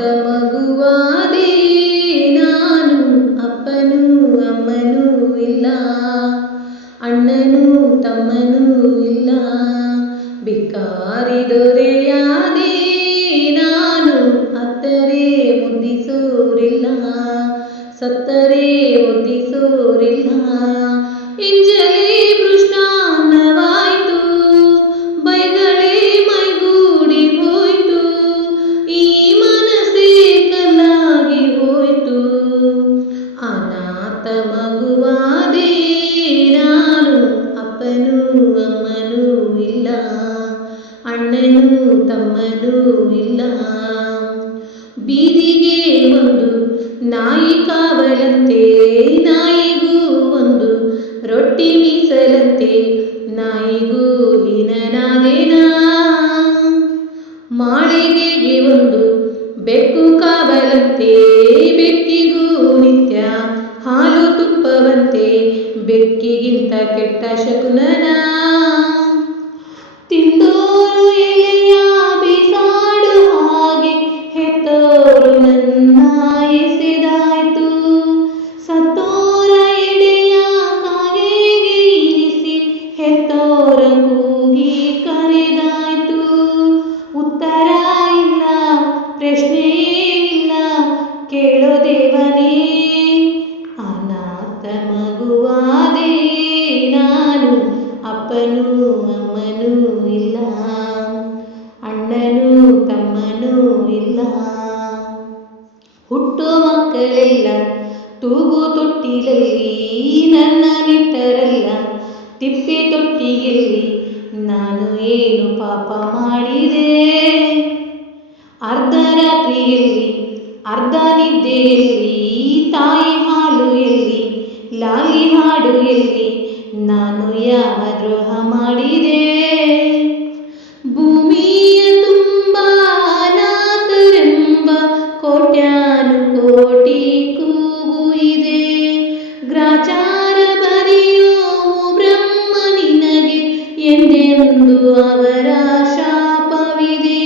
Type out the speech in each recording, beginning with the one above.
ಮಗುವಾದೆ ನಾನು, ಅಪ್ಪನೂ ಅಮ್ಮನೂ ಇಲ್ಲ, ಅಣ್ಣನೂ ತಮ್ಮನೂ ಇಲ್ಲ. ಭಿಕಾರಿ ದೊರೆಯಾದೆ ನಾನು, ಅತ್ತರೆ ಮುದ್ದಿಸೋರಿಲ್ಲ, ಸತ್ತರೆ ಒದ್ದಿಸೋರಿಲ್ಲ. ಎಂಜಲೇ ಮೃಷ್ಟಾನ್ನವಾಯ್ತು, ಬೈಗಳೇ ಮೈಗೂಡಿ ಹೋಯ್ತು, ಈ ಮನಸ್ಸೇ ಕಲ್ಲಾಗಿ ಹೋಯ್ತು. ಅನಾಥ ಮಗುವಾದೆ ನಾನು, ಅಪ್ಪನೂ ಅಮ್ಮನೂ ಇಲ್ಲ, ಅಣ್ಣನೂ ತಮ್ಮನೂ ಇಲ್ಲ. ಬೀದಿಗೆ ಒಂದು ನಾಯಿ ಕಾವಲಂತೆ, ನಾಯಿಗೂ ಒಂದು ರೊಟ್ಟಿ ಮೀಸಲಂತೆ, ನಾಯಿಗೂ ಹೀನನಾದೆನಾ. ಮಾಳಿಗೆಗೆ ಒಂದು ಬೆಕ್ಕು ಕಾವಲಂತೆ, ಬೆಕ್ಕಿಗೂ ನಿತ್ಯ ಹಾಲು ತುಪ್ಪವಂತೆ, ಬೆಕ್ಕಿಗಿಂತ ಕೆಟ್ಟ ಶಕುನನ. ತಿಂದೋರು ಎಲೆಯ ಬೀಸಾಡು ಹಾಗೆ ಹೆತ್ತೋರು ನನ್ನ ಎಸೆದಾಯ್ತು, ಸತ್ತೋರ ಎಡೆಯ ಕಾಗೆಗೆ ಇರಿಸಿ ಹೆತ್ತೋರ ಕೂಗಿ ಕರೆದಾಯ್ತು. ಉತ್ತರ ಇಲ್ಲ, ಪ್ರಶ್ನೆಯೇ ಇಲ್ಲ, ಕೇಳೋ ದೇವನೇ. ಅನಾಥ ಮಗುವಾದೆ ನಾನು, ಅಪ್ಪನೂ ಅಮ್ಮನೂ ಇಲ್ಲ, ಅಣ್ಣನೂ ತಮ್ಮನೂ ಇಲ್ಲ. ಹುಟ್ಟೋ ಮಕ್ಕಳೆಲ್ಲ ತೂಗು ತೊಟ್ಟಿಲಲ್ಲಿ ನನ್ನ ನಿಟ್ಟರಲ್ಲ, ತಿಪ್ಪೆ ತೊಟ್ಟಿಯಲ್ಲಿ ನಾನು ಏನು ಪಾಪ ಮಾಡಿದೆ. ಅರ್ಧರಾತ್ರಿಯಲ್ಲಿ ಅರ್ಧ ನಿದ್ದೆಯಲ್ಲಿ ತಾಯಿ ಹಾಲು ಎಲ್ಲಿ, ಲಾಲಿ ಹಾಡು ಎಲ್ಲಿ, ನಾನು ಯಾವ ದ್ರೋಹ ಮಾಡಿದೆ. ಭೂಮಿಯ ತುಂಬ ಅನಾಥರೆಂಬ ಕೋಟ್ಯಾನುಕೋಟಿ ಕೂಗು ಇದೆ, ಗ್ರಾಚಾರ ಬರೆಯೋ ಬ್ರಹ್ಮ ನಿನಗೆ ಎಂದೆಂದು ಅವರ ಶಾಪವಿದೆ.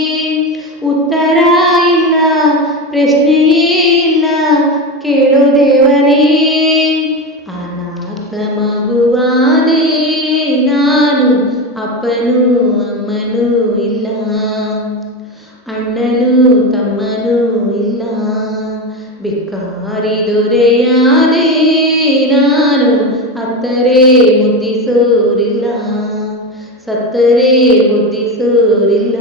ಉತ್ತರ ಇಲ್ಲ, ಪ್ರಶ್ನೆಯೇ ಇಲ್ಲ, ಕೇಳೋ ದೇವನೇ. ಅನಾಥ ಮಗುವಾದೆ ನಾನು, ಅಪ್ಪನೂ ಅಮ್ಮನೂ ಇಲ್ಲ, ಅಣ್ಣನೂ ತಮ್ಮನೂ ಇಲ್ಲ. ಭಿಕಾರಿ ದೊರೆಯಾದೆ ನಾನು, ಅತ್ತರೆ ಮುದ್ದಿಸೋರಿಲ್ಲ, ಸತ್ತರೆ ಒದ್ದಿಸೋರಿಲ್ಲ.